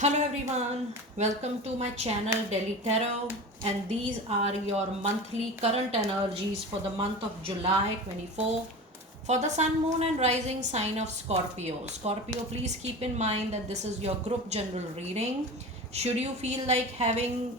Hello everyone, welcome to my channel Delhi Tarot, and these are your monthly current energies for the month of July 24 for the sun, moon and rising sign of Scorpio. Scorpio, please keep in mind that this is your group general reading. Should you feel like having,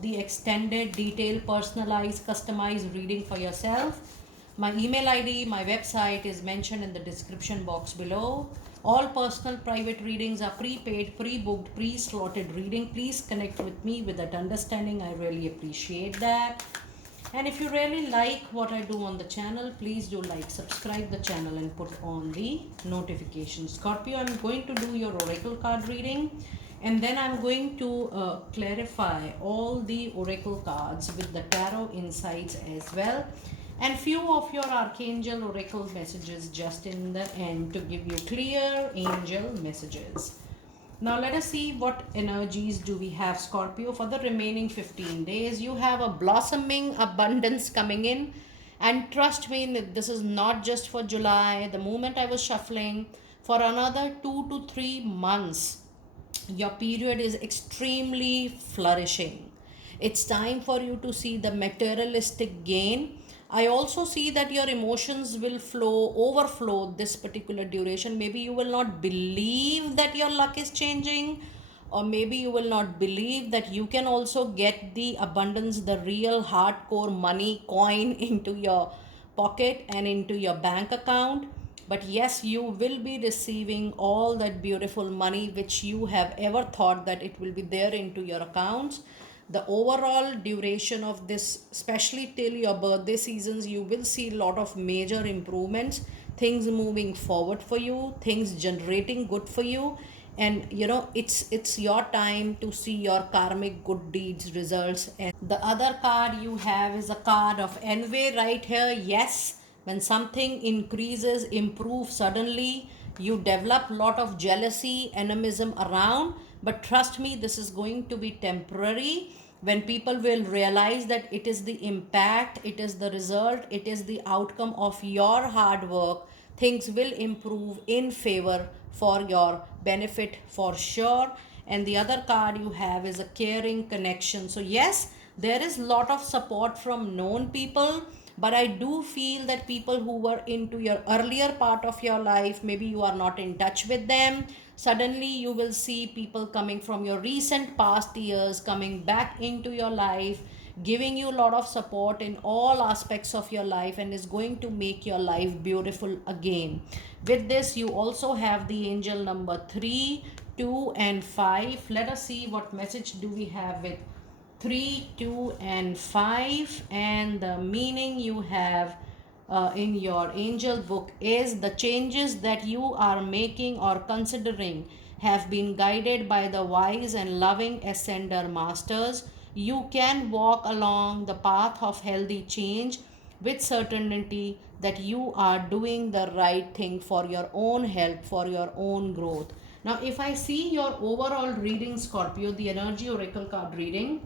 the extended, detailed, personalized, customized reading for yourself, my email ID, my website is mentioned in the description box below. All personal private readings are prepaid, pre-booked, pre-slotted reading. Please connect with me with that understanding. I really appreciate that. And if you really like what I do on the channel, please do like, subscribe the channel and put on the notifications. Scorpio, I'm going to do your oracle card reading, and then I'm going to clarify all the oracle cards with the tarot insights as well, and few of your archangel oracle messages just in the end to give you clear angel messages. Now let us see what energies do we have, Scorpio, for the remaining 15 days. You have a blossoming abundance coming in, and trust me, this is not just for July. The moment I was shuffling, for another 2 to 3 months your period is extremely flourishing. It's time for you to see the materialistic gain. I also see that your emotions will overflow this particular duration. Maybe you will not believe that your luck is changing, or maybe you will not believe that you can also get the abundance, the real hardcore money coin into your pocket and into your bank account. But yes, you will be receiving all that beautiful money which you have ever thought that it will be there into your accounts. The overall duration of this, especially till your birthday seasons, you will see a lot of major improvements, things moving forward for you, things generating good for you. And it's your time to see your karmic good deeds results. And the other card you have is a card of envy right here. Yes, when something increases, improves suddenly, you develop a lot of jealousy, animism around. But trust me, this is going to be temporary. When people will realize that it is the impact, it is the result, it is the outcome of your hard work, things will improve in favor for your benefit for sure. And the other card you have is a caring connection. So yes, there is lot of support from known people, but I do feel that people who were into your earlier part of your life, maybe you are not in touch with them. Suddenly you will see people coming from your recent past years coming back into your life, giving you a lot of support in all aspects of your life, and is going to make your life beautiful again. With this, you also have the angel number 3, 2 and 5. Let us see what message do we have with 3, 2 and 5. And the meaning you have in your angel book is: the changes that you are making or considering have been guided by the wise and loving ascender masters. You can walk along the path of healthy change with certainty that you are doing the right thing for your own health, for your own growth. Now, if I see your overall reading, Scorpio, the energy oracle card reading,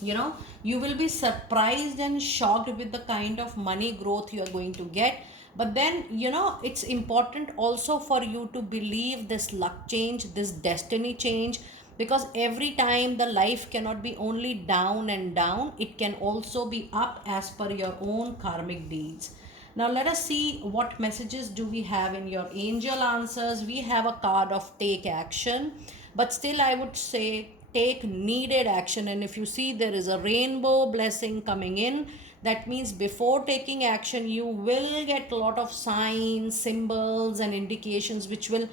you will be surprised and shocked with the kind of money growth you are going to get. But then it's important also for you to believe this luck change, this destiny change, because every time the life cannot be only down and down, it can also be up as per your own karmic deeds. Now let us see what messages do we have in your angel answers. We have a card of take action, but still I would say take needed action. And if you see there is a rainbow blessing coming in, that means before taking action you will get a lot of signs, symbols and indications which will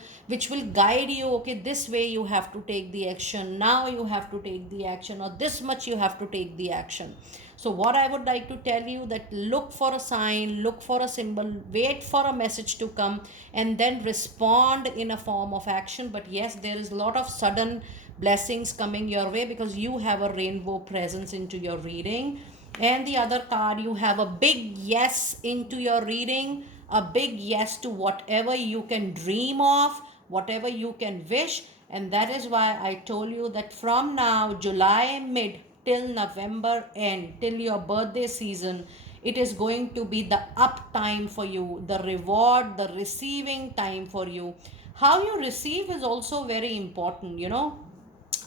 guide you. Okay, this way you have to take the action, now you have to take the action, or this much you have to take the action. So what I would like to tell you, that look for a sign, look for a symbol, wait for a message to come, and then respond in a form of action. But yes, there is a lot of sudden blessings coming your way because you have a rainbow presence into your reading. And the other card, you have a big yes into your reading, a big yes to whatever you can dream of, whatever you can wish. And that is why I told you that from now, July mid till November end, till your birthday season, it is going to be the up time for you, the reward, the receiving time for you. How you receive is also very important.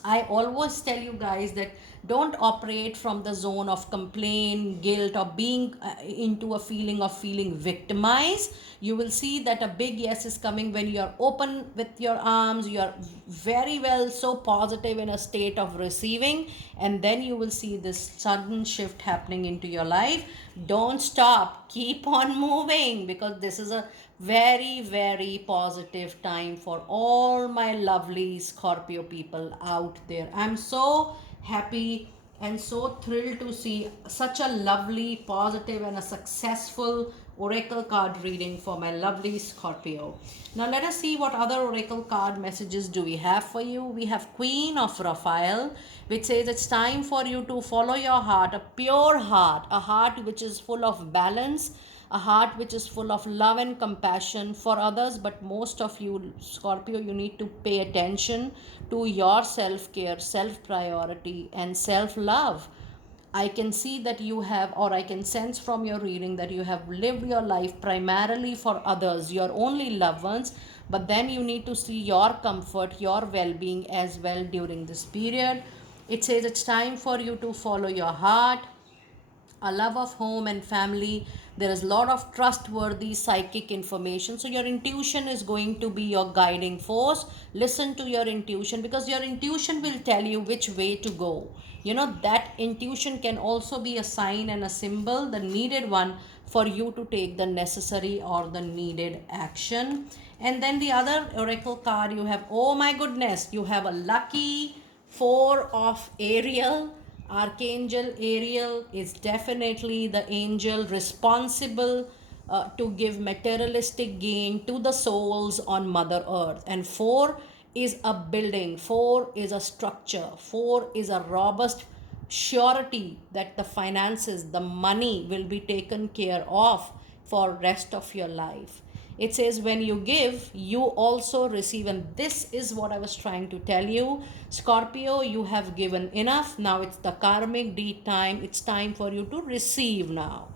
I always tell you guys that don't operate from the zone of complaint, guilt, or being into a feeling of feeling victimized. You will see that a big yes is coming when you are open with your arms, you are very well so positive in a state of receiving, and then you will see this sudden shift happening into your life. Don't stop, keep on moving, because this is a very, very positive time for all my lovely Scorpio people out there. I'm so happy and so thrilled to see such a lovely, positive, and a successful oracle card reading for my lovely Scorpio. Now let us see what other oracle card messages do we have for you. We have Queen of Raphael, which says it's time for you to follow your heart, a pure heart, a heart which is full of balance, a heart which is full of love and compassion for others. But most of you, Scorpio, you need to pay attention to your self care, self priority, and self love. I can see that you have, or I can sense from your reading that you have lived your life primarily for others, your only loved ones, but then you need to see your comfort, your well being as well during this period. It says it's time for you to follow your heart, a love of home and family. There is a lot of trustworthy psychic information, so your intuition is going to be your guiding force. Listen to your intuition, because your intuition will tell you which way to go. You know, that intuition can also be a sign and a symbol, the needed one, for you to take the necessary or the needed action. And then the other oracle card you have, oh my goodness, you have a lucky four of Ariel. Archangel Ariel is definitely the angel responsible to give materialistic gain to the souls on Mother Earth. And four is a building, four is a structure, four is a robust surety that the finances, the money will be taken care of for rest of your life. It says when you give, you also receive. And this is what I was trying to tell you. Scorpio, you have given enough. Now it's the karmic deed time. It's time for you to receive now.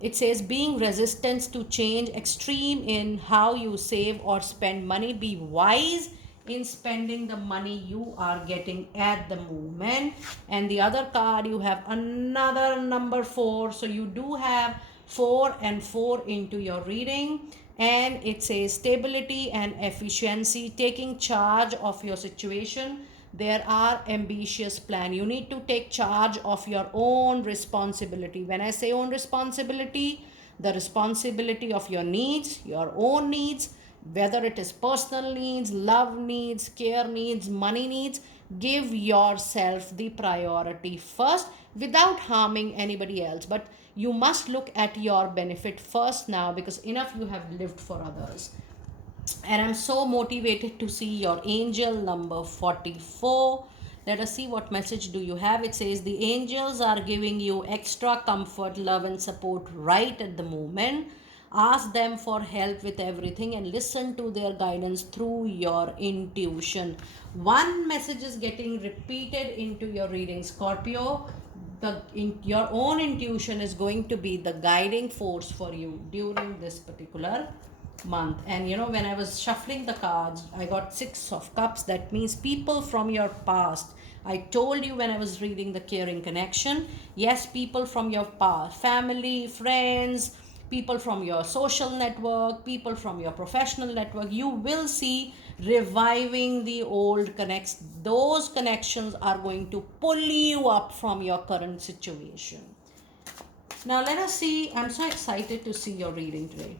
It says being resistant to change, extreme in how you save or spend money. Be wise in spending the money you are getting at the moment. And the other card, you have another number four. So you do have four and four into your reading. And it says stability and efficiency, taking charge of your situation. There are ambitious plan. You need to take charge of your own responsibility. When I say own responsibility, the responsibility of your needs, your own needs, whether it is personal needs, love needs, care needs, money needs. Give yourself the priority first without harming anybody else. But you must look at your benefit first now, because enough you have lived for others. And I'm so motivated to see your angel number 44. Let us see what message do you have. It says the angels are giving you extra comfort, love, and support right at the moment. Ask them for help with everything and listen to their guidance through your intuition. One message is getting repeated into your reading, Scorpio. Your own intuition is going to be the guiding force for you during this particular month. And you know, when I was shuffling the cards, I got six of cups. That means people from your past. I told you when I was reading the caring connection, yes, people from your past, family, friends, people from your social network, people from your professional network, you will see reviving the old connects. Those connections are going to pull you up from your current situation. Now let us see, I'm so excited to see your reading today.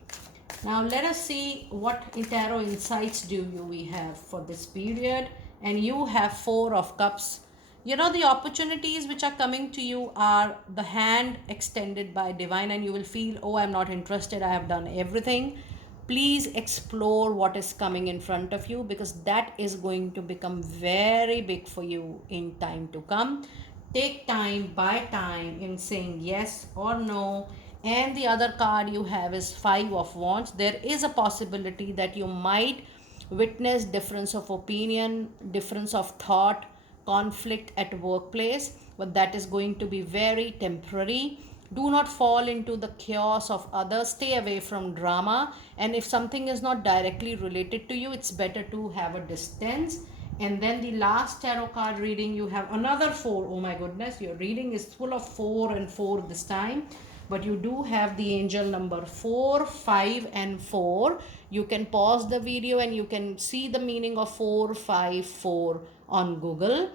Now let us see what tarot insights we have for this period. And you have four of cups. You know, the opportunities which are coming to you are the hand extended by divine, and you will feel, oh, I'm not interested, I have done everything. Please explore what is coming in front of you, because that is going to become very big for you in time to come. Take time by time in saying yes or no. And the other card you have is Five of Wands. There is a possibility that you might witness difference of opinion, difference of thought, conflict at workplace, but that is going to be very temporary. Do not fall into the chaos of others. Stay away from drama. And if something is not directly related to you, it's better to have a distance. And then the last tarot card reading, you have another 4. Oh my goodness, your reading is full of 4 and 4 this time. But you do have the angel number 4, 5 and 4. You can pause the video and you can see the meaning of 4, 5, 4 on Google.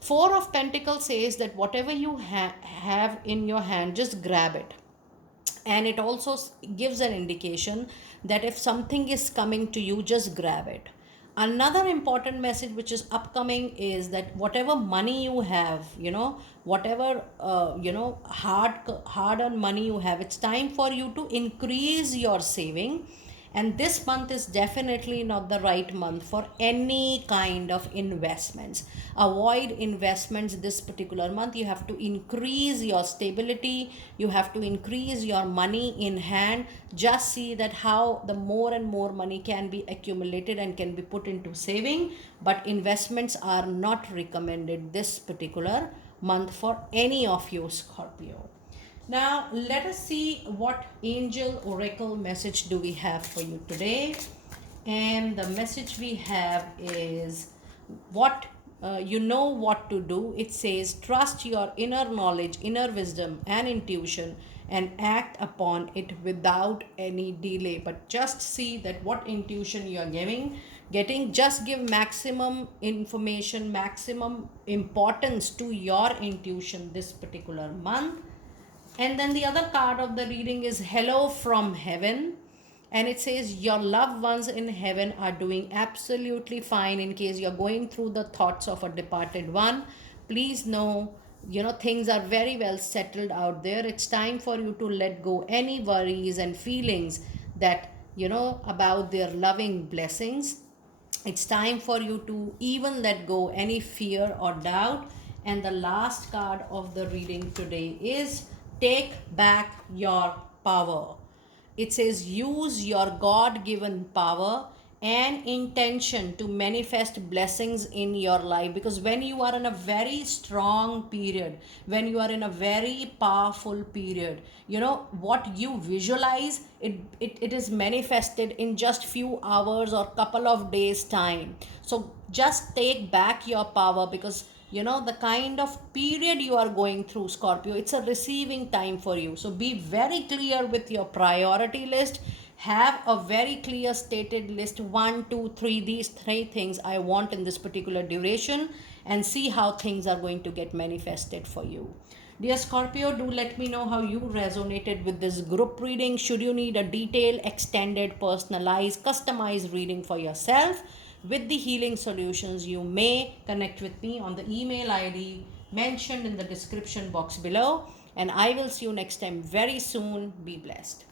4 of Pentacles says that whatever you have in your hand, just grab it. And it also gives an indication that if something is coming to you, just grab it. Another important message which is upcoming is that whatever money you have, whatever hard earned money you have, it's time for you to increase your saving. And this month is definitely not the right month for any kind of investments. Avoid investments this particular month. You have to increase your stability, you have to increase your money in hand. Just see that how the more and more money can be accumulated and can be put into saving, but investments are not recommended this particular month for any of you, Scorpio. Now, let us see what angel oracle message do we have for you today. And the message we have is what you know what to do. It says, trust your inner knowledge, inner wisdom, and intuition, and act upon it without any delay. But just see that what intuition you are getting. Just give maximum information, maximum importance to your intuition this particular month. And then the other card of the reading is Hello from Heaven. And it says your loved ones in heaven are doing absolutely fine. In case you're going through the thoughts of a departed one, please know, things are very well settled out there. It's time for you to let go any worries and feelings that, about their loving blessings. It's time for you to even let go any fear or doubt. And the last card of the reading today is Take Back Your Power. It says use your God-given power and intention to manifest blessings in your life. Because when you are in a very strong period, when you are in a very powerful period, what you visualize, it is manifested in just few hours or couple of days time. So just take back your power, because the kind of period you are going through, Scorpio, it's a receiving time for you. So be very clear with your priority list. Have a very clear stated list, 1 2 3, these 3 things I want in this particular duration, and see how things are going to get manifested for you. Dear Scorpio, do let me know how you resonated with this group reading. Should you need a detailed, extended, personalized, customized reading for yourself with the healing solutions, you may connect with me on the email ID mentioned in the description box below. And I will see you next time very soon. Be blessed.